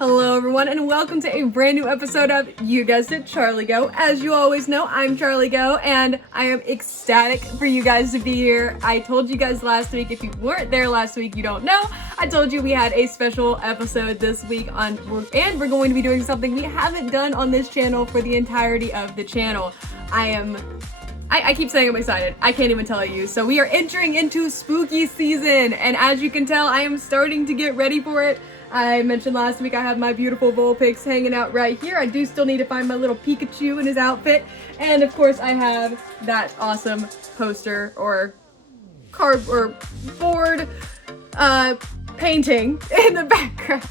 Hello everyone and welcome to a brand new episode of, you guessed it, Charlie Geaux. As you always know, I'm Charlie Geaux and I am ecstatic for you guys to be here. I told you guys last week, if you weren't there last week, you don't know. I told you we had a special episode this week and we're going to be doing something we haven't done on this channel for the entirety of the channel. I keep saying I'm excited. I can't even tell you. So we are entering into spooky season and as you can tell, I am starting to get ready for it. I mentioned last week I have my beautiful Vulpix hanging out right here. I do still need to find my little Pikachu in his outfit. And of course I have that awesome poster or card or board painting in the background.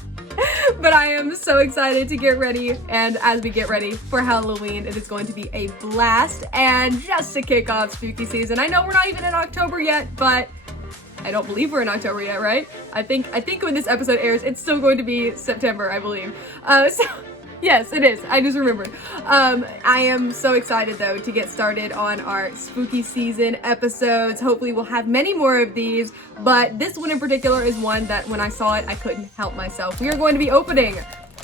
But I am so excited to get ready, and as we get ready for Halloween, it is going to be a blast. And just to kick off spooky season, I know we're not even in October yet, but I don't believe we're in October yet, right? I think when this episode airs, it's still going to be September, I believe. So yes, it is. I just remembered. I am so excited though to get started on our spooky season episodes. Hopefully we'll have many more of these, but this one in particular is one that when I saw it, I couldn't help myself. We are going to be opening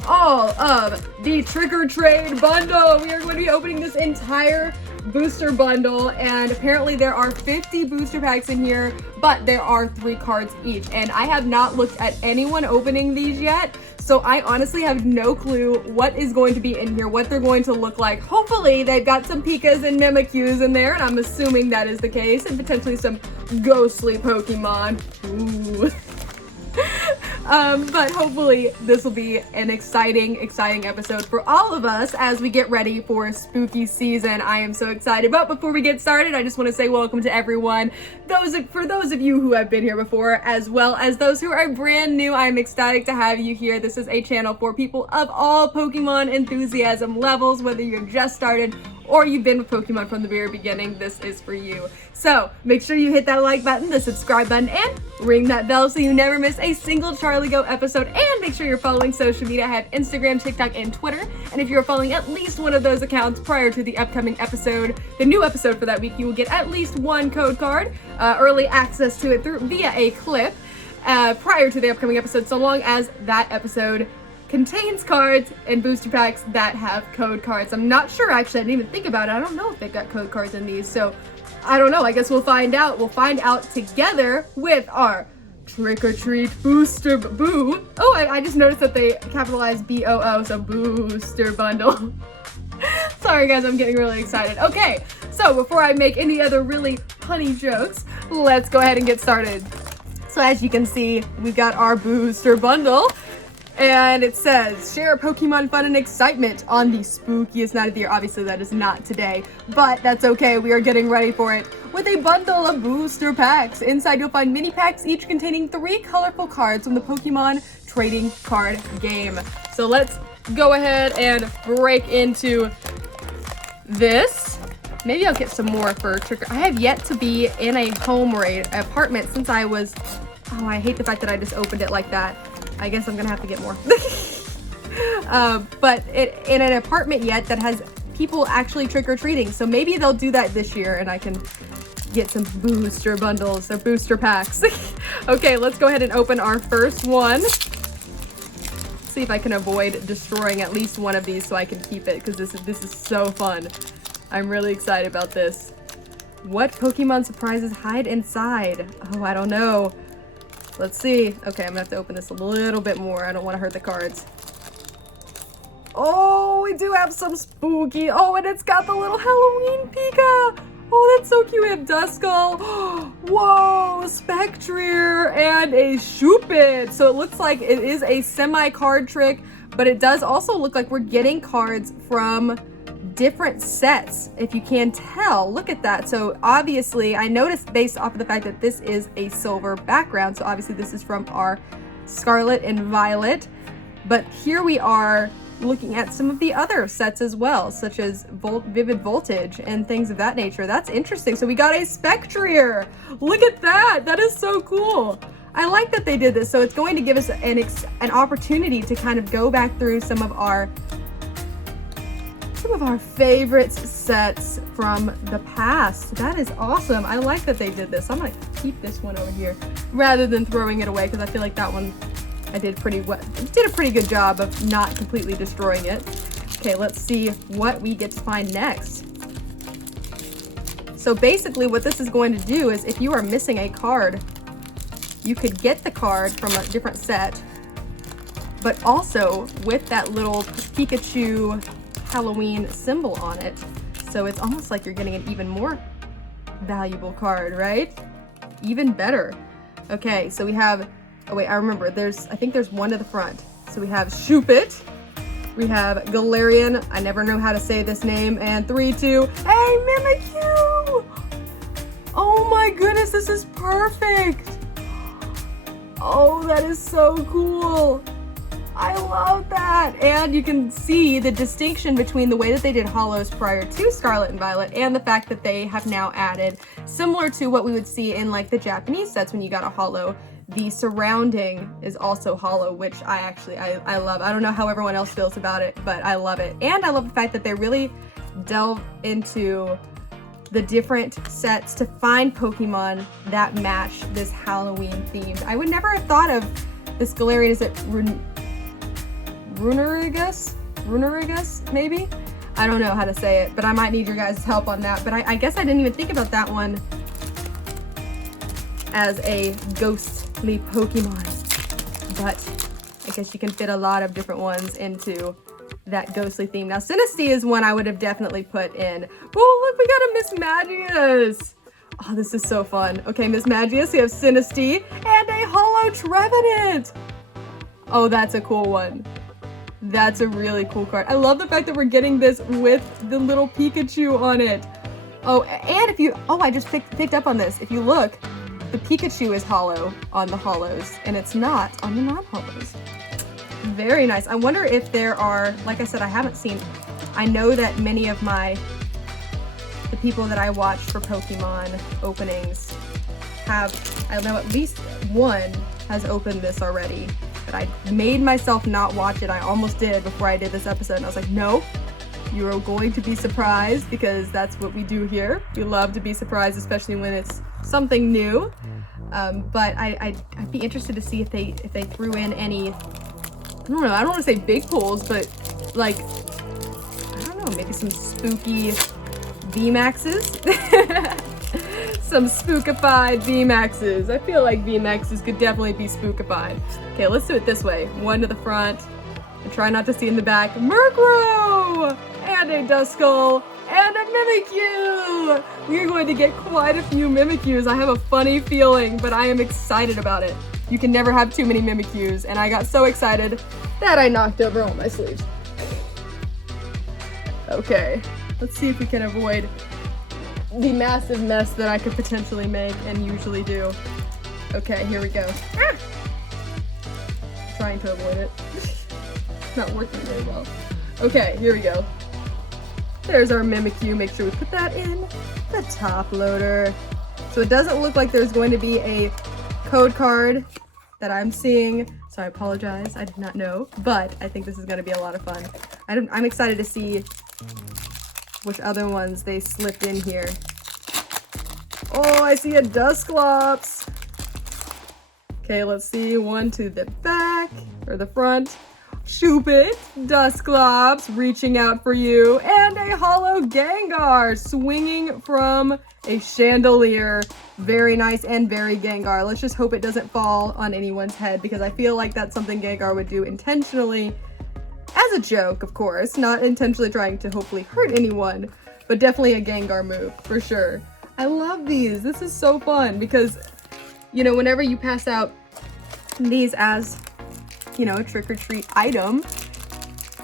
all of the Trick or Trade bundle. We are going to be opening this entire booster bundle, and apparently there are 50 booster packs in here, but there are 3 cards each, and I have not looked at anyone opening these yet, so I honestly have no clue what is going to be in here, what they're going to look like. Hopefully they've got some Pikas and Mimikyus in there, and I'm assuming that is the case, and potentially some ghostly Pokemon. Ooh. But hopefully this will be an exciting episode for all of us as we get ready for spooky season. I am so excited. But before we get started, I just want to say welcome to everyone. For those of you who have been here before, as well as those who are brand new, I am ecstatic to have you here. This is a channel for people of all Pokemon enthusiasm levels, whether you're just started or you've been with Pokemon from the very beginning. This is for you. So make sure you hit that like button, the subscribe button, and ring that bell so you never miss a single Charlie Geaux episode. And make sure you're following social media. I have Instagram, TikTok, and Twitter. And if you're following at least one of those accounts prior to the upcoming episode, the new episode for that week, you will get at least one code card, early access to it via a clip prior to the upcoming episode, so long as that episode contains cards and booster packs that have code cards. I'm not sure, actually. I didn't even think about it. I don't know if they've got code cards in these, so I don't know. I guess we'll find out. We'll find out together with our Trick or Treat Booster Boo. Oh, I just noticed that they capitalized BOO, so Booster Bundle. Sorry guys, I'm getting really excited. Okay, so before I make any other really punny jokes, let's go ahead and get started. So as you can see, we've got our Booster Bundle. And it says, share Pokemon fun and excitement on the spookiest night of the year. Obviously that is not today, but that's okay. We are getting ready for it with a bundle of booster packs. Inside you'll find mini packs, each containing 3 colorful cards from the Pokemon trading card game. So let's go ahead and break into this. Maybe I'll get some more for Trick. I have yet to be in a home or an apartment since I was, oh, I hate the fact that I just opened it like that. I guess I'm gonna have to get more. But in an apartment yet that has people actually trick-or-treating. So maybe they'll do that this year and I can get some booster bundles or booster packs. Okay, let's go ahead and open our first one. See if I can avoid destroying at least one of these so I can keep it, because this is so fun. I'm really excited about this. What Pokemon surprises hide inside? Oh, I don't know. Let's see. Okay, I'm gonna have to open this a little bit more. I don't want to hurt the cards. Oh, we do have some spooky. Oh, and it's got the little Halloween Pika. Oh, that's so cute. We have Duskull. Whoa, Spectrier, and a Shuppet. So it looks like it is a semi-card trick, but it does also look like we're getting cards from different sets, if you can tell. Look at that. So obviously I noticed based off of the fact that this is a silver background, so obviously this is from our Scarlet and Violet, but here we are looking at some of the other sets as well, such as Vivid Voltage and things of that nature. That's interesting. So we got a Spectrier. Look at that. That is so cool. I like that they did this. So it's going to give us an opportunity to kind of go back through some of our favorite sets from the past. That is awesome. I like that they did this. I'm gonna keep this one over here rather than throwing it away because I feel like that one I did a pretty good job of not completely destroying it. Okay, let's see what we get to find next. So basically what this is going to do is if you are missing a card, you could get the card from a different set, but also with that little Pikachu Halloween symbol on it. So it's almost like you're getting an even more valuable card, right? Even better. Okay, so we have, oh wait, I remember, I think there's one to the front. So we have Shoopit, we have Galarian, I never know how to say this name, and 3, 2, hey, Mimikyu! Oh my goodness, this is perfect! Oh, that is so cool! I love that! And you can see the distinction between the way that they did holos prior to Scarlet and Violet and the fact that they have now added, similar to what we would see in like the Japanese sets when you got a holo, the surrounding is also holo, which I love. I don't know how everyone else feels about it, but I love it. And I love the fact that they really delve into the different sets to find Pokemon that match this Halloween theme. I would never have thought of this Galarian, is it Runerigus, maybe? I don't know how to say it, but I might need your guys' help on that. But I guess I didn't even think about that one as a ghostly Pokemon. But I guess you can fit a lot of different ones into that ghostly theme. Now, Sinistea is one I would have definitely put in. Oh, look, we got a Miss Magius. Oh, this is so fun. Okay, Miss Magius, we have Sinistea and a Holo Trevenant. Oh, that's a cool one. That's a really cool card. I love the fact that we're getting this with the little Pikachu on it. Oh, and if you, I just picked up on this. If you look, the Pikachu is holo on the holos, and it's not on the non-holos. Very nice. I wonder if there are, like I said, I haven't seen, I know that many of the people that I watch for Pokemon openings have, I know at least one has opened this already, but I made myself not watch it. I almost did before I did this episode, and I was like, no, you are going to be surprised, because that's what we do here. We love to be surprised, especially when it's something new. But I'd be interested to see if they threw in any, I don't know, I don't want to say big pulls, but like, I don't know, maybe some spooky VMAXs? Some spookified VMAXs. I feel like VMAXs could definitely be spookified. Okay, let's do it this way. One to the front, and try not to see in the back. Murkrow! And a Duskull, and a Mimikyu! We are going to get quite a few Mimikyus. I have a funny feeling, but I am excited about it. You can never have too many Mimikyus, and I got so excited that I knocked over all my sleeves. Okay, let's see if we can avoid the massive mess that I could potentially make and usually do. Okay, here we go. Ah! Trying to avoid it. Not working very well. Okay, here we go. There's our Mimikyu. Make sure we put that in the top loader. So it doesn't look like there's going to be a code card that I'm seeing, so I apologize. I did not know, but I think this is going to be a lot of fun. I'm excited to see which other ones they slipped in here. Oh, I see a Dusclops. Okay, let's see. One to the back, or the front. Shoopit, Dusclops, reaching out for you, and a holo Gengar swinging from a chandelier. Very nice and very Gengar. Let's just hope it doesn't fall on anyone's head, because I feel like that's something Gengar would do intentionally, as a joke, of course, not intentionally trying to hopefully hurt anyone, but definitely a Gengar move, for sure. I love these. This is so fun, because, you know, whenever you pass out these as, you know, a trick-or-treat item,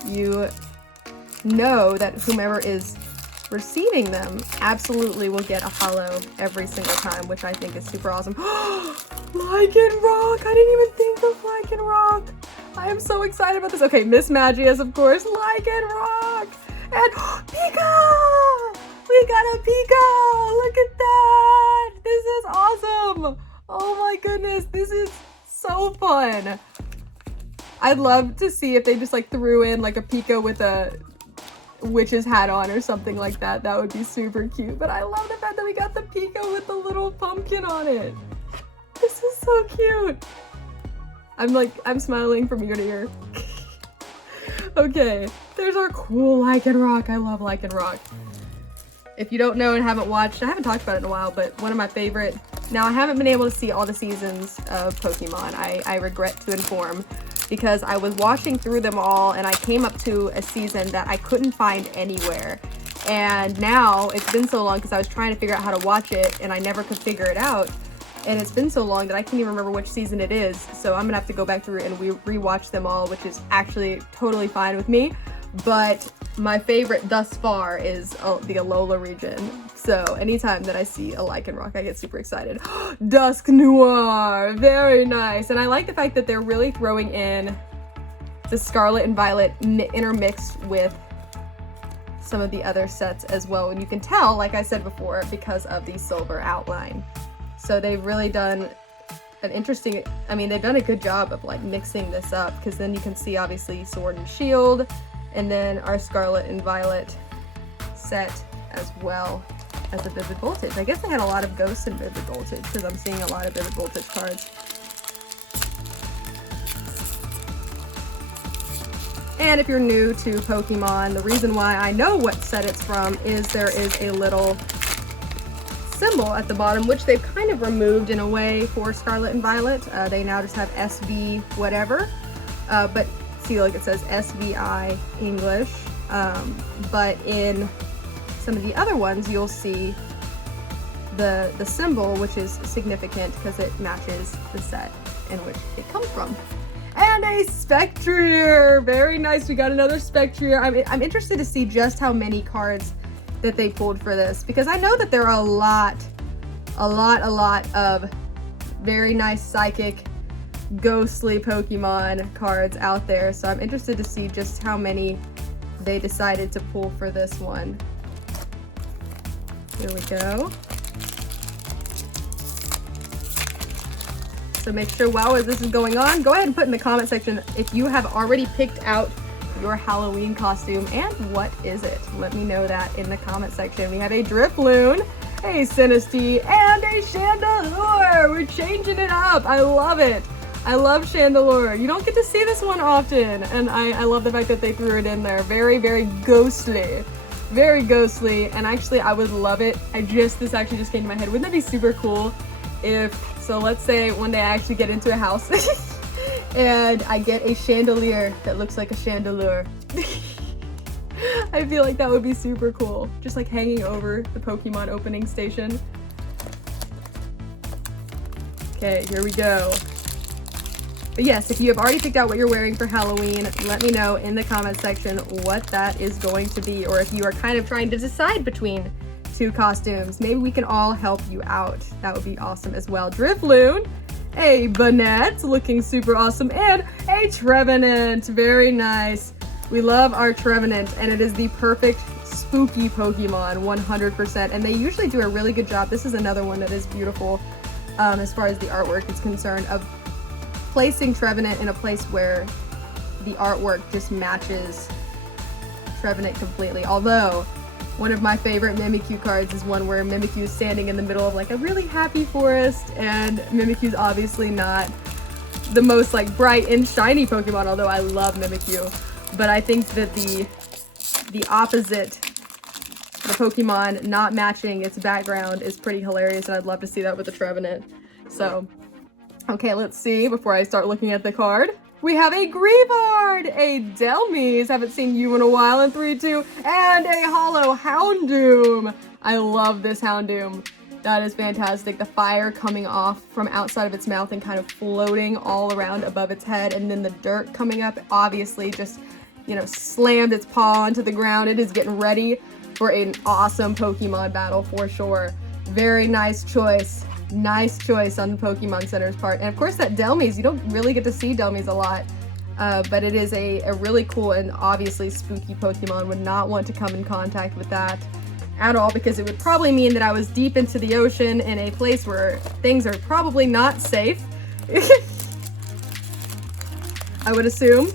you know that whomever is receiving them absolutely will get a holo every single time, which I think is super awesome. Lycanroc! I didn't even think of Lycanroc! I am so excited about this. Okay, Miss Magius, of course, Lycanroc! And Pika! We got a Pika! Look at that! This is awesome! Oh my goodness, this is so fun! I'd love to see if they just like threw in like a Pika with a witch's hat on or something like that. That would be super cute. But I love the fact that we got the Pika with the little pumpkin on it. This is so cute. I'm smiling from ear to ear. Okay, there's our cool Lycanroc. I love Lycanroc. If you don't know and haven't watched, I haven't talked about it in a while, but one of my favorite. Now, I haven't been able to see all the seasons of Pokemon. I regret to inform, because I was watching through them all and I came up to a season that I couldn't find anywhere. And now it's been so long because I was trying to figure out how to watch it and I never could figure it out. And it's been so long that I can't even remember which season it is. So I'm gonna have to go back through and rewatch them all, which is actually totally fine with me. But my favorite thus far is the Alola region. So anytime that I see a Lycanroc, I get super excited. Dusk Noir, very nice. And I like the fact that they're really throwing in the Scarlet and Violet intermixed with some of the other sets as well. And you can tell, like I said before, because of the silver outline. So they've really done an interesting, they've done a good job of like mixing this up, because then you can see obviously Sword and Shield, and then our Scarlet and Violet set as well as a Vivid Voltage. I guess they had a lot of Ghosts in Vivid Voltage, because I'm seeing a lot of Vivid Voltage cards. And if you're new to Pokemon, the reason why I know what set it's from is there is a little symbol at the bottom, which they've kind of removed in a way for Scarlet and Violet. They now just have SV whatever, but see, like it says SVI English, but in some of the other ones you'll see the symbol, which is significant because it matches the set in which it comes from. And a Spectrier! Very nice, we got another Spectrier. I'm interested to see just how many cards that they pulled for this, because I know that there are a lot of very nice psychic, ghostly Pokemon cards out there, so I'm interested to see just how many they decided to pull for this one. Here we go. So make sure while this is going on, go ahead and put in the comment section if you have already picked out your Halloween costume, and what is it? Let me know that in the comment section. We have a Drifloon, a Sinistea, and a Chandelure. We're changing it up. I love it. I love Chandelure. You don't get to see this one often, and I love the fact that they threw it in there. Very, very ghostly. Very ghostly, and actually I would love it. This actually just came to my head. Wouldn't that be super cool if, so let's say one day I actually get into a house and I get a chandelier that looks like a Chandelure. I feel like that would be super cool. Just like hanging over the Pokemon opening station. Okay, here we go. But yes, if you have already picked out what you're wearing for Halloween, let me know in the comment section what that is going to be, or if you are kind of trying to decide between two costumes. Maybe we can all help you out. That would be awesome as well. Drifloon, a Banette, looking super awesome, and a Trevenant. Very nice. We love our Trevenant, and it is the perfect spooky Pokemon, 100%. And they usually do a really good job. This is another one that is beautiful as far as the artwork is concerned, of placing Trevenant in a place where the artwork just matches Trevenant completely. Although, one of my favorite Mimikyu cards is one where Mimikyu is standing in the middle of like a really happy forest, and Mimikyu's obviously not the most like bright and shiny Pokemon, although I love Mimikyu. But I think that the opposite, the Pokemon not matching its background, is pretty hilarious, and I'd love to see that with the Trevenant. So, okay, let's see, before I start looking at the card. We have a Greavard, a Delmise, haven't seen you in a while, in 3-2, and a Hollow Houndoom. I love this Houndoom. That is fantastic. The fire coming off from outside of its mouth and kind of floating all around above its head, and then the dirt coming up, obviously just, you know, slammed its paw onto the ground. It is getting ready for an awesome Pokemon battle for sure. Very nice choice. Nice choice on the Pokemon Center's part. And of course that Delmise, you don't really get to see Delmise a lot, but it is a really cool and obviously spooky Pokemon. Would not want to come in contact with that at all, because it would probably mean that I was deep into the ocean in a place where things are probably not safe. I would assume.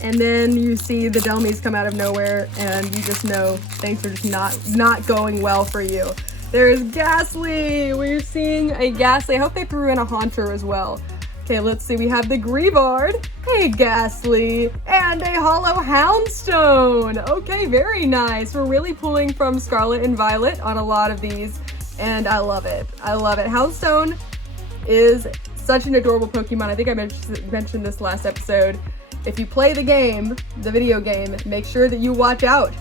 And then you see the Delmise come out of nowhere and you just know things are just not going well for you. There's Ghastly! We're seeing a Ghastly. I hope they threw in a Haunter as well. Okay, let's see. We have the Greavard, a Ghastly, and a Hollow Houndstone. Okay, very nice. We're really pulling from Scarlet and Violet on a lot of these, and I love it. I love it. Houndstone is such an adorable Pokemon. I think I mentioned this last episode. If you play the game, the video game, make sure that you watch out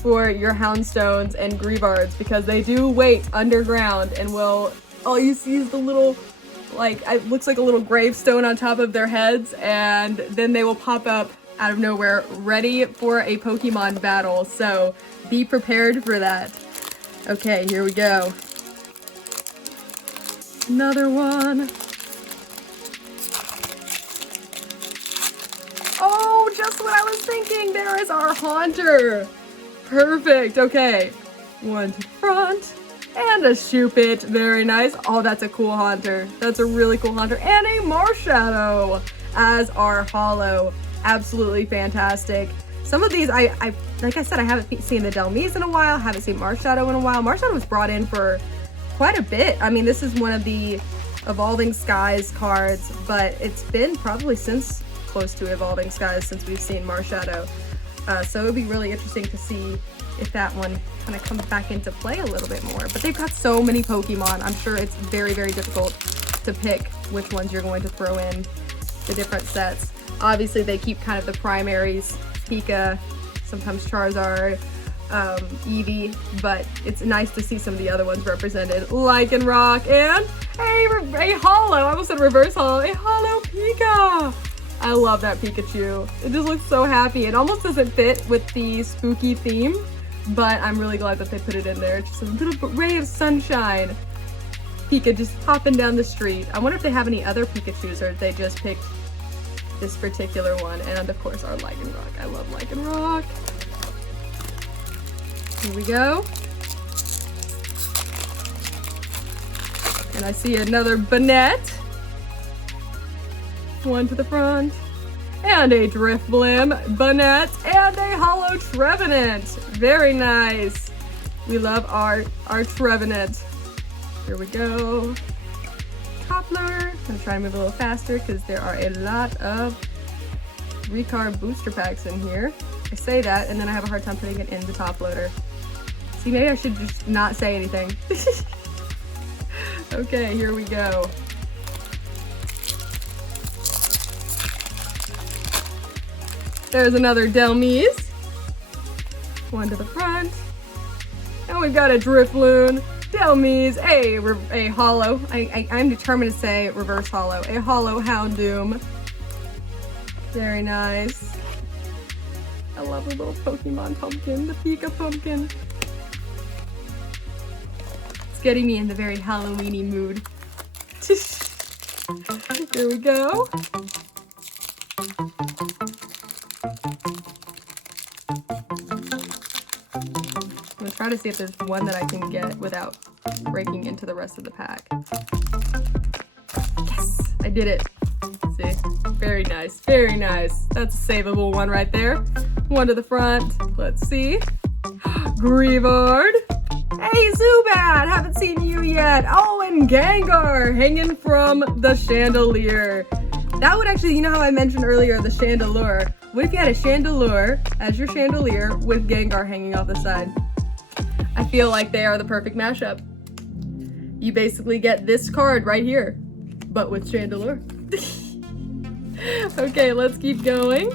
for your Houndstones and Greavards because they do wait underground and will, all you see is the little, like, it looks like a little gravestone on top of their heads, and then they will pop up out of nowhere ready for a Pokemon battle. So be prepared for that. Okay, here we go. Another one. Oh, just what I was thinking. There is our Haunter. Perfect. Okay. One to the front. And a Shuppet. Very nice. Oh, that's a cool Haunter. That's a really cool Haunter. And a Marshadow as our Hollow. Absolutely fantastic. Some of these, I like I said, I haven't seen the Delmise in a while. Haven't seen Marshadow in a while. Marshadow was brought in for quite a bit. I mean, this is one of the Evolving Skies cards, but it's been probably since close to Evolving Skies since we've seen Marshadow. So it would be really interesting to see if that one kind of comes back into play a little bit more. But they've got so many Pokemon. I'm sure it's very, very difficult to pick which ones you're going to throw in the different sets. Obviously, they keep kind of the primaries, Pika, sometimes Charizard, Eevee, but it's nice to see some of the other ones represented. Lycanroc and a Hollow. I almost said reverse Hollow. A Hollow Pika. I love that Pikachu. It just looks so happy. It almost doesn't fit with the spooky theme, but I'm really glad that they put it in there. Just a little ray of sunshine. Pika just hopping down the street. I wonder if they have any other Pikachus or if they just picked this particular one. And of course our Lycanroc. I love Lycanroc. Here we go. And I see another Banette. One to the front. And a Drifblim, Banette, and a Hollow Trevenant. Very nice. We love our Trevenant. Here we go. Toppler. I'm gonna try to move a little faster because there are a lot of Recard booster packs in here. I say that and then I have a hard time putting it in the top loader. See, maybe I should just not say anything. Okay, here we go. There's another Delmise. One to the front. And we've got a Drifloon, Delmise, a Hollow. I'm determined to say reverse Hollow. A Hollow Houndoom. Very nice. I love the little Pokemon pumpkin, the Pika pumpkin. It's getting me in the very Halloween-y mood. Here we go. I'm gonna try to see if there's one that I can get without breaking into the rest of the pack. Yes, I did it. See, very nice, very nice. That's a savable one right there. One to the front. Let's see. Greavard. Hey, Zubat, haven't seen you yet. Oh, and Gengar hanging from the chandelier. That would actually, you know how I mentioned earlier the Chandelure? What if you had a Chandelure as your chandelier with Gengar hanging off the side? I feel like they are the perfect mashup. You basically get this card right here, but with Chandelure. Okay, let's keep going.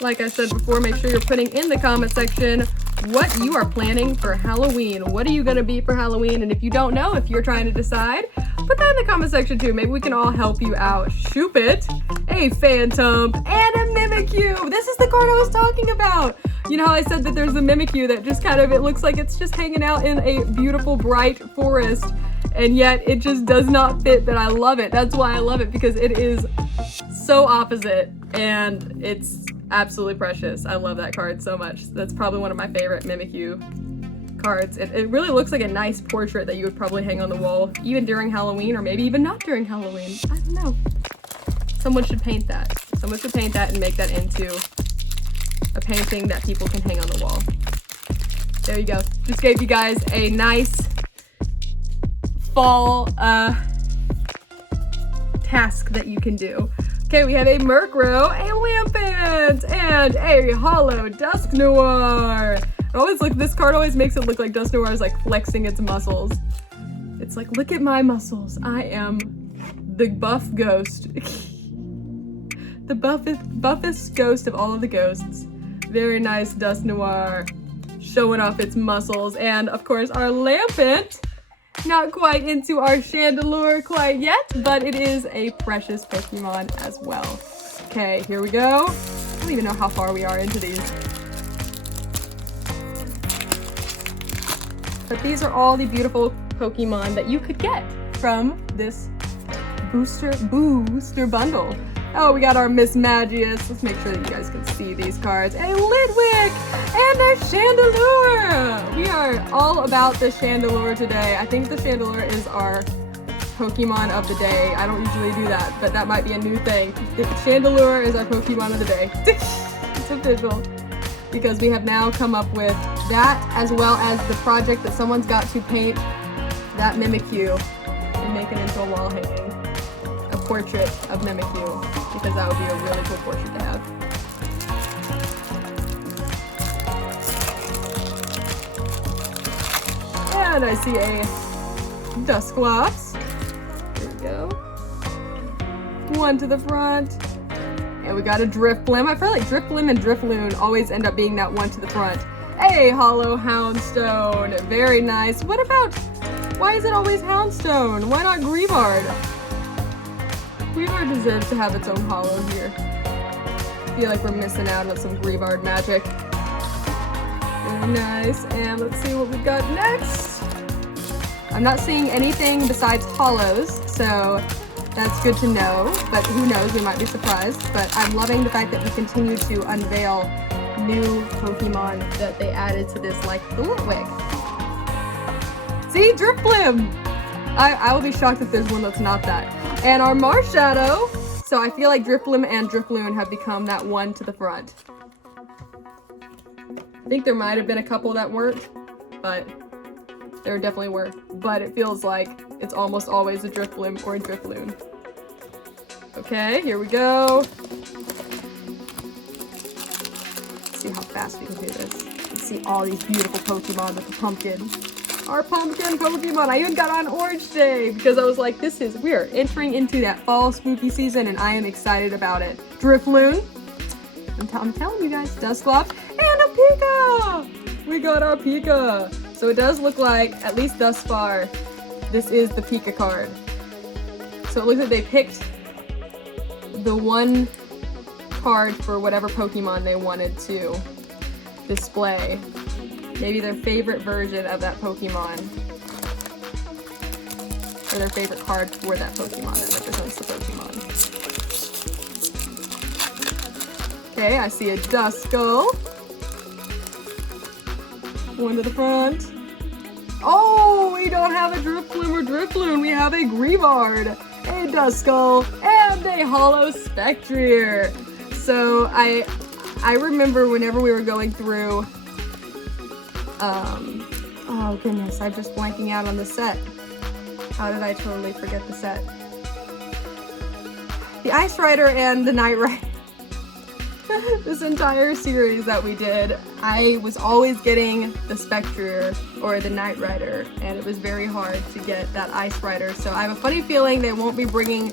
Like I said before, make sure you're putting in the comment section what you are planning for Halloween. What are you gonna be for Halloween? And if you don't know, if you're trying to decide, put that in the comment section too. Maybe we can all help you out. Shuppet, a Phantom, and a Mimikyu. This is the card I was talking about. You know how I said that there's a Mimikyu that just kind of, it looks like it's just hanging out in a beautiful, bright forest, and yet it just does not fit, but I love it. That's why I love it, because it is so opposite, and it's absolutely precious. I love that card so much. That's probably one of my favorite Mimikyu cards. It really looks like a nice portrait that you would probably hang on the wall, even during Halloween, or maybe even not during Halloween. I don't know. Someone should paint that. Someone should paint that and make that into a painting that people can hang on the wall. There you go. Just gave you guys a nice, fall task that you can do. Okay, we have a Murkrow, a Lampent, and a Hollow Dusknoir. This card always makes it look like Dusknoir is like flexing its muscles. It's like, look at my muscles. I am the buff ghost. The buffest ghost of all of the ghosts. Very nice Dusknoir, showing off its muscles. And of course our Lampent, not quite into our Chandelure quite yet, but it is a precious Pokemon as well. Okay, here we go. I don't even know how far we are into these. But these are all the beautiful Pokemon that you could get from this booster bundle. Oh, we got our Miss Magius. Let's make sure that you guys can see these cards. A Litwick and a Chandelure. We are all about the Chandelure today. I think the Chandelure is our Pokemon of the day. I don't usually do that, but that might be a new thing. The Chandelure is our Pokemon of the day. It's official. Because we have now come up with that, as well as the project that someone's got to paint that Mimikyu and make it into a wall hanging. A portrait of Mimikyu, because that would be a really cool portrait to have. And I see a Dusclops. Here we go. One to the front. And we got a Drifblim. I feel like Drifblim and Drifloon always end up being that one to the front. A Hollow Houndstone. Very nice. What about, why is it always Houndstone? Why not Greavard? Greavard deserves to have its own hollow here. I feel like we're missing out on some Greavard magic. Very nice. And let's see what we've got next. I'm not seeing anything besides hollows, so that's good to know, but who knows, we might be surprised. But I'm loving the fact that we continue to unveil new Pokemon that they added to this, like the Litwick. See, Drifblim! I will be shocked if there's one that's not that. And our Marshadow. So I feel like Drifblim and Drifloon have become that one to the front. I think there might have been a couple that weren't, but there definitely were. But it feels like it's almost always a Drifblim or a Drifloon. Okay, here we go. Let's see how fast we can do this. Let's see all these beautiful Pokemon with the pumpkin. Our pumpkin Pokemon. I even got on Orange Day because I was like, we are entering into that fall spooky season and I am excited about it. Drifloon. I'm telling you guys, Dusclops, and a Pika! We got our Pika. So it does look like, at least thus far, this is the Pika card. So it looks like they picked the one card for whatever Pokemon they wanted to display. Maybe their favorite version of that Pokemon. Or their favorite card for that Pokemon that represents the Pokemon. Okay, I see a Duskull. One to the front. Oh, we don't have a Drifblim or Drifloon. We have a Greavard, a Duskull, and a Hollow Spectrier. So I remember whenever we were going through, oh goodness, I'm just blanking out on the set. How did I totally forget the set? The Ice Rider and the Night Rider. This entire series that we did, I was always getting the Spectrier or the Night Rider, and it was very hard to get that Ice Rider. So I have a funny feeling they won't be bringing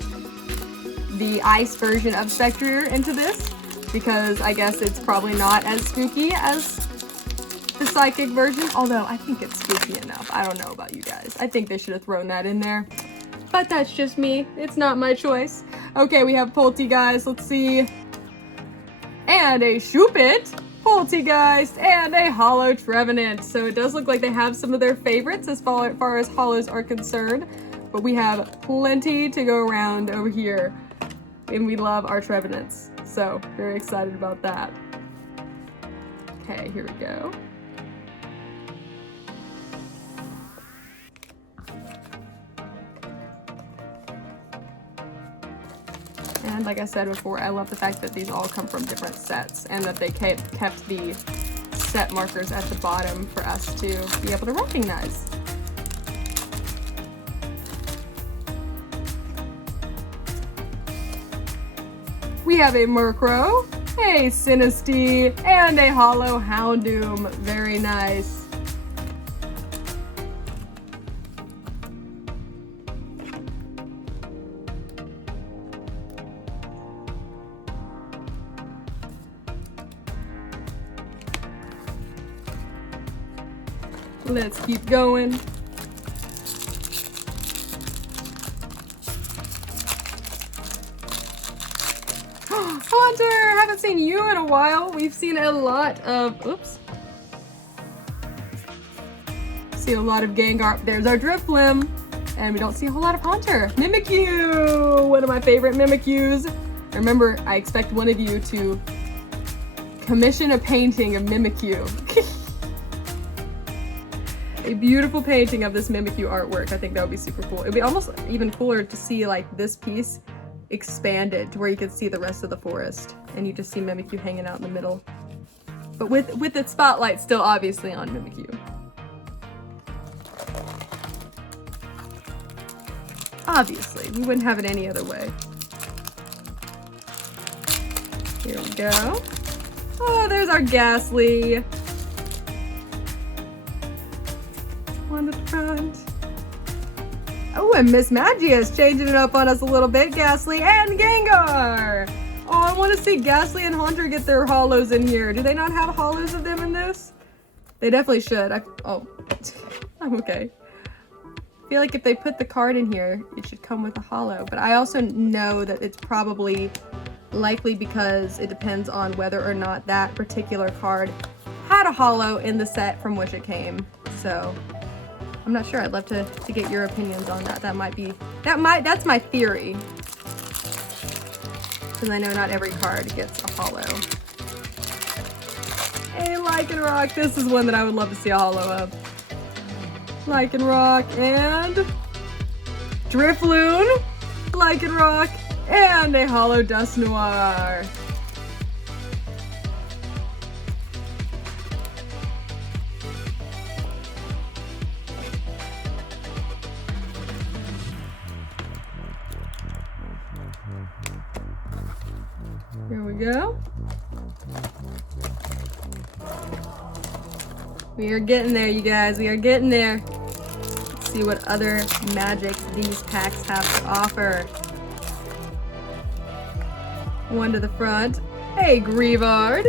the ice version of Spectrier into this, because I guess it's probably not as spooky as the psychic version, although I think it's spooky enough. I don't know about you guys. I think they should have thrown that in there, but that's just me. It's not my choice. Okay, we have Poltegeist. Let's see. And a Shuppet, Poltegeist, and a Hollow Trevenant. So it does look like they have some of their favorites as far as hollows are concerned, but we have plenty to go around over here, and we love our Trevenants. So very excited about that. Okay, here we go. And like I said before, I love the fact that these all come from different sets and that they kept the set markers at the bottom for us to be able to recognize. We have a Murkrow, a Sinistea, and a Holo Houndoom. Very nice. Let's keep going. Hunter, haven't seen you in a while. We've seen a lot of, oops. See a lot of Gengar. There's our Drifblim. And we don't see a whole lot of Hunter. Mimikyu, one of my favorite Mimikyus. Remember, I expect one of you to commission a painting of Mimikyu. A beautiful painting of this Mimikyu artwork. I think that would be super cool. It'd be almost even cooler to see like this piece expanded to where you could see the rest of the forest and you just see Mimikyu hanging out in the middle. But with its spotlight still obviously on Mimikyu. Obviously, we wouldn't have it any other way. Here we go. Oh, there's our Ghastly. On the front. Oh, and Miss Magia is changing it up on us a little bit. Ghastly and Gengar. Oh, I want to see Ghastly and Hunter get their holos in here. Do they not have holos of them in this? They definitely should. Oh, I'm okay. I feel like if they put the card in here, it should come with a holo. But I also know that it's probably likely because it depends on whether or not that particular card had a holo in the set from which it came. So I'm not sure. I'd love to get your opinions on that. That's my theory. Because I know not every card gets a holo. Hey, Lycanroc. This is one that I would love to see a holo of. Lycanroc and Drifloon, Lycanroc, and a holo Dusknoir. Here we go. We are getting there, you guys. We are getting there. Let's see what other magics these packs have to offer. One to the front. Hey, Greavard.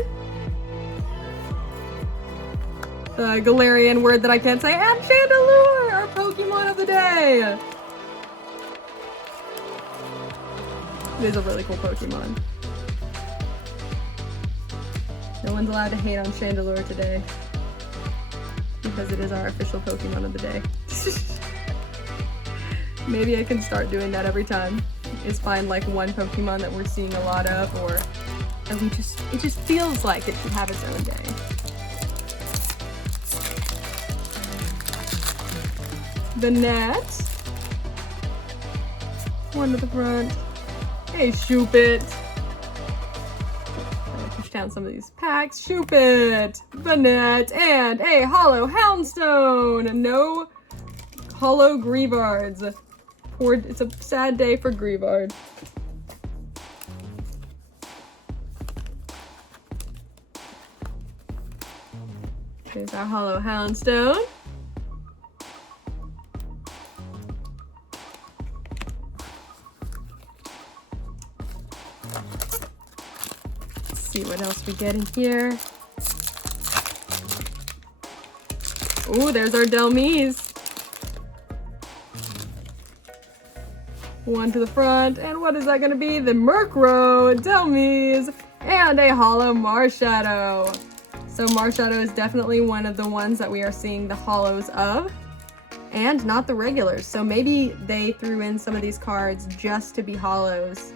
The Galarian word that I can't say. And Chandelure, our Pokemon of the day. It is a really cool Pokemon. No one's allowed to hate on Chandelure today. Because it is our official Pokemon of the day. Maybe I can start doing that every time. Is find like one Pokemon that we're seeing a lot of, or it just feels like it should have its own day. The net. One to the front. Hey, Shuppet. Push down some of these packs. Shuppet, Banette, and a holo Houndstone. No holo Greavards. It's a sad day for Greavard. There's our holo Houndstone. Let's see what else we get in here. Ooh, there's our Delmise. One to the front, and what is that going to be? The Murkrow, Delmise, and a holo Marshadow. So Marshadow is definitely one of the ones that we are seeing the holos of, and not the regulars. So maybe they threw in some of these cards just to be holos.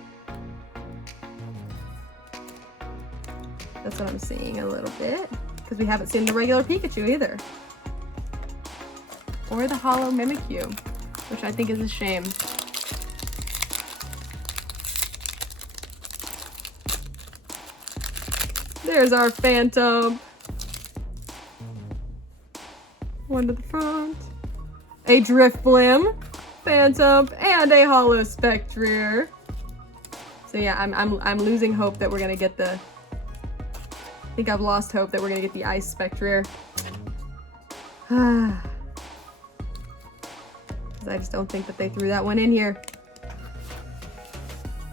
That's what I'm seeing a little bit, because we haven't seen the regular Pikachu either. Or the holo Mimikyu, which I think is a shame. There's our Phantom. One to the front. A Drifblim, Phantom, and a holo Spectrier. So yeah, I'm losing hope that we're gonna get the, I think I've lost hope that we're gonna get the Ice Spectre. Because I just don't think that they threw that one in here.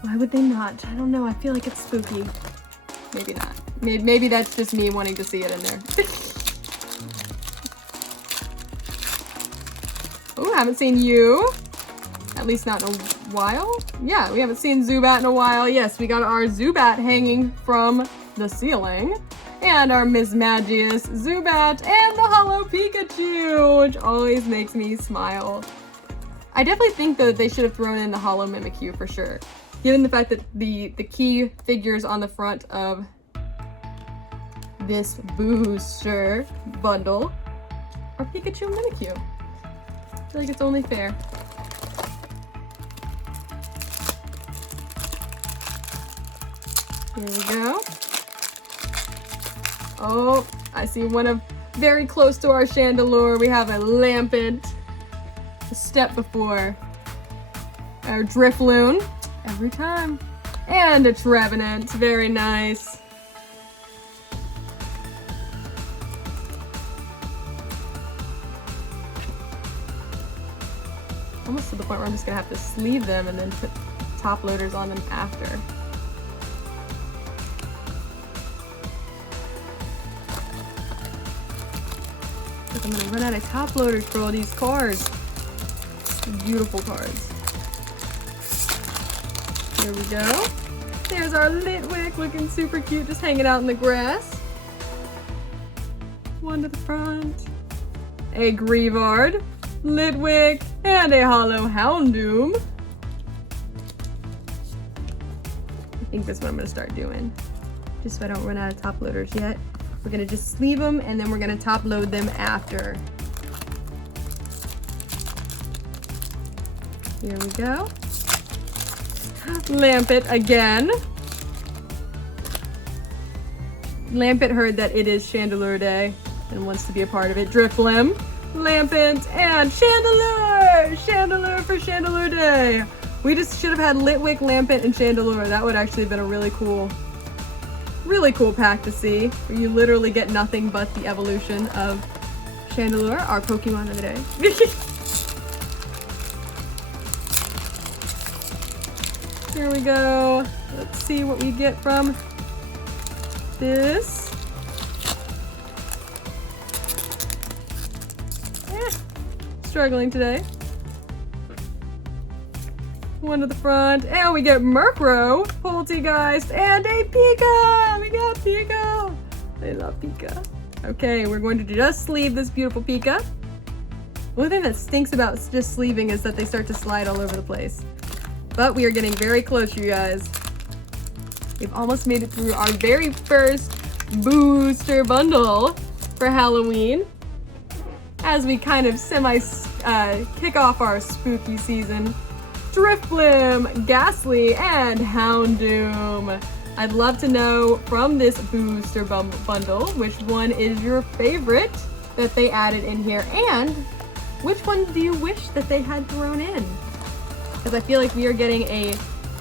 Why would they not? I don't know. I feel like it's spooky. Maybe not. Maybe that's just me wanting to see it in there. Oh, haven't seen you. At least not in a while. Yeah, we haven't seen Zubat in a while. Yes, we got our Zubat hanging from the ceiling. And our Mismagius Zubat and the Holo Pikachu, which always makes me smile. I definitely think that they should have thrown in the Holo Mimikyu for sure. Given the fact that the key figures on the front of this booster bundle are Pikachu and Mimikyu. I feel like it's only fair. Here we go. Oh, I see one of very close to our Chandelure. We have a Lampent, a step before our Drifloon, every time, and a Trevenant. Very nice. Almost to the point where I'm just gonna have to sleeve them and then put top loaders on them after. I'm gonna run out of top loaders for all these cards. Beautiful cards. Here we go. There's our Litwick looking super cute, just hanging out in the grass. One to the front. A Grievard, Litwick, and a Holo Houndoom. I think that's what I'm gonna start doing, just so I don't run out of top loaders yet. We're gonna just sleeve them and then we're gonna top load them after. Here we go. Lampent again. Lampent heard that it is Chandelure Day and wants to be a part of it. Drifblim, Lampent, and Chandelure! Chandelure for Chandelure Day. We just should have had Litwick, Lampent, and Chandelure. That would actually have been a really cool pack to see, where you literally get nothing but the evolution of Chandelure, our Pokemon of the day. Here we go. Let's see what we get from this. Struggling today. One to the front, and we get Murkrow, Poltegeist, and a Pika! We got Pika! I love Pika. Okay, we're going to just sleeve this beautiful Pika. One thing that stinks about just sleeving is that they start to slide all over the place. But we are getting very close, you guys. We've almost made it through our very first booster bundle for Halloween. As we kind of kick off our spooky season. Drifblim, Ghastly, and Houndoom. I'd love to know from this booster bundle which one is your favorite that they added in here, and which one do you wish that they had thrown in? Because I feel like we are getting a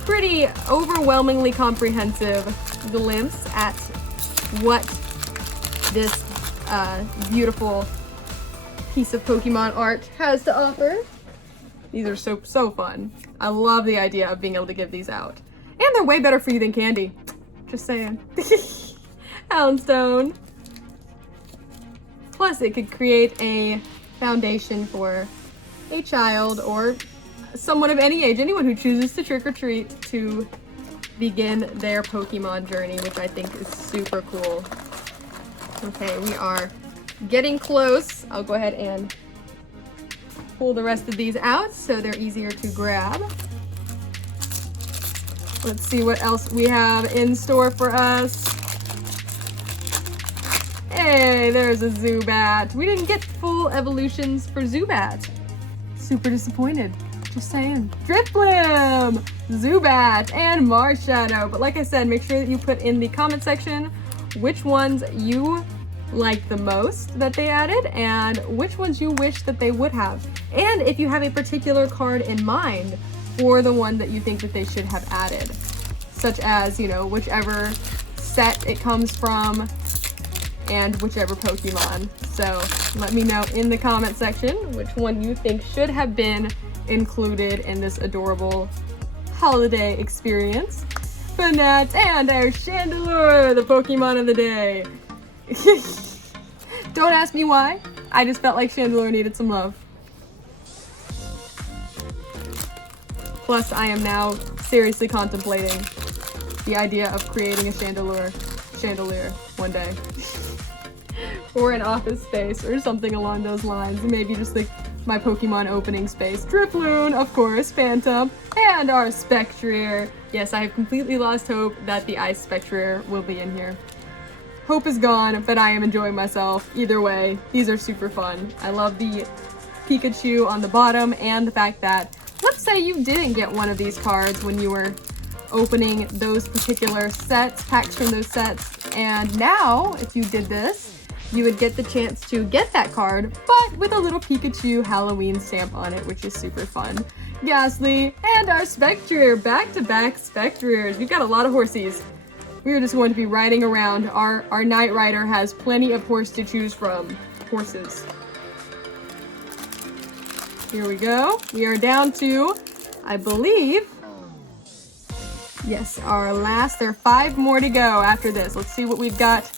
pretty overwhelmingly comprehensive glimpse at what this beautiful piece of Pokemon art has to offer. These are so fun. I love the idea of being able to give these out. And they're way better for you than candy. Just saying. Houndstone. Plus it could create a foundation for a child or someone of any age, anyone who chooses to trick or treat, to begin their Pokemon journey, which I think is super cool. Okay, we are getting close. I'll go ahead and pull the rest of these out so they're easier to grab. Let's see what else we have in store for us. Hey, there's a Zubat. We didn't get full evolutions for Zubat. Super disappointed. Just saying. Drifblim, Zubat, and Marshadow. But like I said, make sure that you put in the comment section which ones you like the most that they added and which ones you wish that they would have. And if you have a particular card in mind for the one that you think that they should have added. such as, you know, whichever set it comes from and whichever Pokemon. So let me know in the comment section which one you think should have been included in this adorable holiday experience. Banat and our Chandelure, the Pokemon of the day. Don't ask me why. I just felt like Chandelure needed some love. Plus, I am now seriously contemplating the idea of creating a chandelier one day. Or an office space or something along those lines. Maybe just like my Pokemon opening space. Drifloon, of course, Phantom, and our Spectrier. Yes, I have completely lost hope that the Ice Spectrier will be in here. Hope is gone, but I am enjoying myself. Either way, these are super fun. I love the Pikachu on the bottom and the fact that, let's say you didn't get one of these cards when you were opening those particular sets, packs from those sets, and now, if you did this, you would get the chance to get that card, but with a little Pikachu Halloween stamp on it, which is super fun. Ghastly, and our Spectrier, back-to-back Spectriers. We've got a lot of horsies. We are just going to be riding around. Our Knight Rider has plenty of horse to choose from. Horses. Here we go. We are down to, I believe, yes, our last. There are 5 more to go after this. Let's see what we've got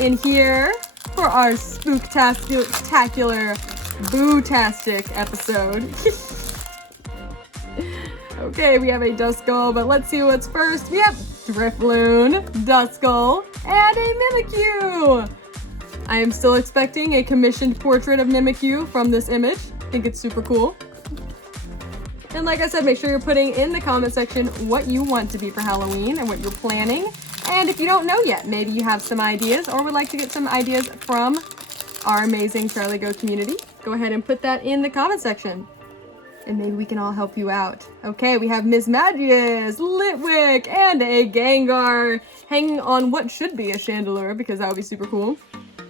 in here for our spooktacular, boo-tastic episode. Okay, we have a Duskull, but let's see what's first. We have Drifloon, Duskull, and a Mimikyu. I am still expecting a commissioned portrait of Mimikyu from this image. I think it's super cool. And like I said, make sure you're putting in the comment section what you want to be for Halloween and what you're planning. And if you don't know yet, maybe you have some ideas or would like to get some ideas from our amazing CharlieGeaux community, go ahead and put that in the comment section. And maybe we can all help you out. Okay, we have Miss Magius, Litwick, and a Gengar hanging on what should be a Chandelure because that would be super cool.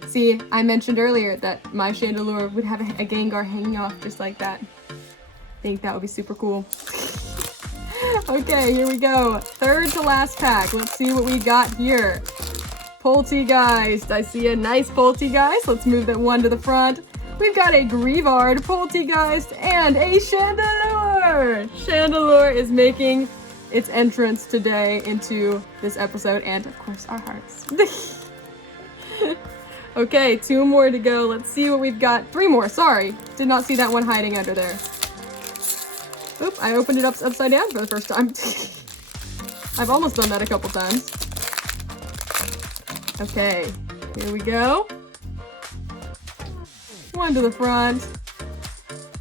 See, I mentioned earlier that my Chandelure would have a Gengar hanging off just like that. I think that would be super cool. Okay, here we go. 3rd to last pack. Let's see what we got here. Poltegeist. I see a nice Poltegeist. Let's move that one to the front. We've got a Grievard, Poltegeist, and a Chandelure! Chandelure is making its entrance today into this episode, and of course our hearts. Okay, 2 more to go. Let's see what we've got. 3 more, sorry. Did not see that one hiding under there. Oop, I opened it up upside down for the first time. I've almost done that a couple times. Okay, here we go. 1 to the front.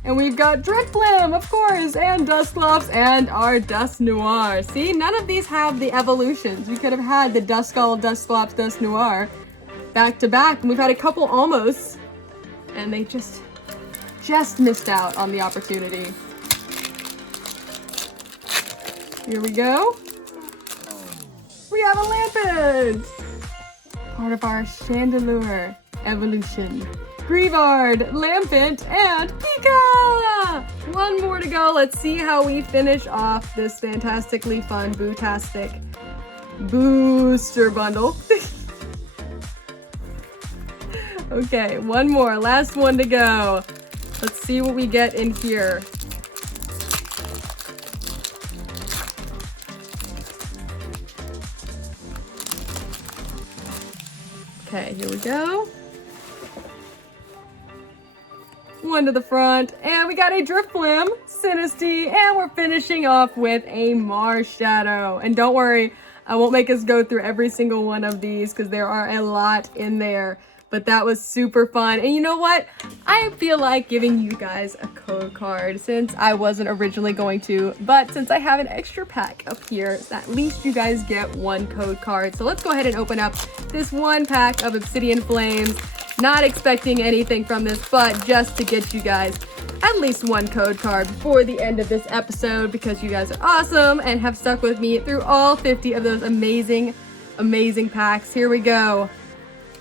And we've got Drifblim, of course, and Dusclops, and our Dusknoir. See, none of these have the evolutions. We could have had the Duskull, Dusclops, Dusknoir back to back, and we've had a couple almost, and they just missed out on the opportunity. Here we go. We have a Lampent! Part of our Chandelure evolution. Grievard, Lampent, and Pika! 1 more to go. Let's see how we finish off this fantastically fun boo-tastic booster bundle. Okay, 1 more. Last one to go. Let's see what we get in here. Okay, here we go. 1 to the front, and we got a Drifblim, Sinistea, and we're finishing off with a Marshadow. And don't worry, I won't make us go through every single one of these because there are a lot in there. But that was super fun. And you know what? I feel like giving you guys a code card since I wasn't originally going to, but since I have an extra pack up here, at least you guys get 1 code card. So let's go ahead and open up this 1 pack of Obsidian Flames. Not expecting anything from this, but just to get you guys at least 1 code card before the end of this episode because you guys are awesome and have stuck with me through all 50 of those amazing, amazing packs. Here we go.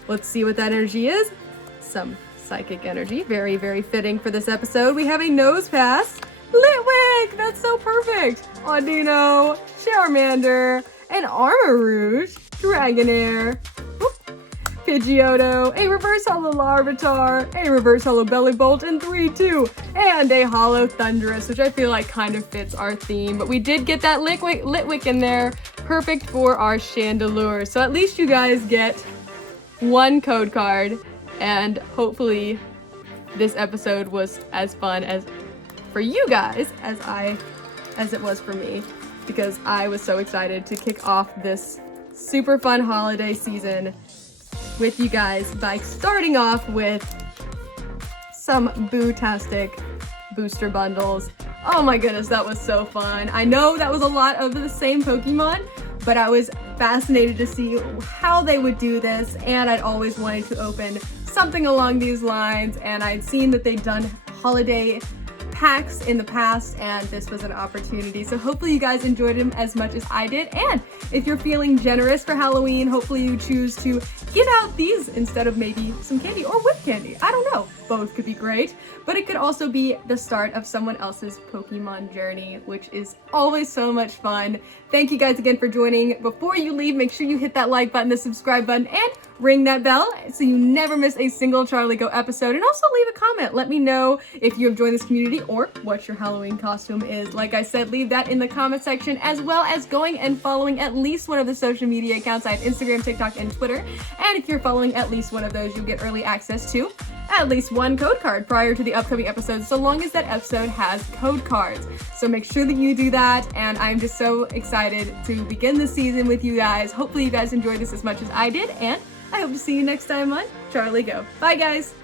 Let's see what that energy is. Some psychic energy. Very, very fitting for this episode. We have a Nose Pass. Litwick! That's so perfect. Audino, Charmander, an Armor Rouge, Dragonair, Pidgeotto, a Reverse Holo Larvitar, a Reverse Holo Bellibolt in 3-2, and a Holo Thundurus, which I feel like kind of fits our theme. But we did get that Litwick in there, perfect for our Chandelure. So at least you guys get one code card, and hopefully this episode was as fun as for you guys as it was for me, because I was so excited to kick off this super fun holiday season with you guys by starting off with some boo-tastic booster bundles. Oh my goodness, that was so fun. I know that was a lot of the same Pokemon, but I was fascinated to see how they would do this, and I'd always wanted to open something along these lines, and I'd seen that they'd done holiday packs in the past, and this was an opportunity. So hopefully you guys enjoyed them as much as I did, and if you're feeling generous for Halloween, hopefully you choose to give out these instead of maybe some candy or whipped candy. I don't know. Both could be great, but it could also be the start of someone else's Pokemon journey, which is always so much fun. Thank you guys again for joining. Before you leave, make sure you hit that like button, the subscribe button, and ring that bell so you never miss a single CharlieGeaux episode. And also leave a comment. Let me know if you have joined this community or what your Halloween costume is. Like I said, leave that in the comment section, as well as going and following at least one of the social media accounts. I have Instagram, TikTok, and Twitter. And if you're following at least one of those, you'll get early access to at least one code card prior to the upcoming episode, so long as that episode has code cards. So make sure that you do that, and I'm just so excited to begin the season with you guys. Hopefully you guys enjoyed this as much as I did, and I hope to see you next time on CharlieGeaux. Bye guys!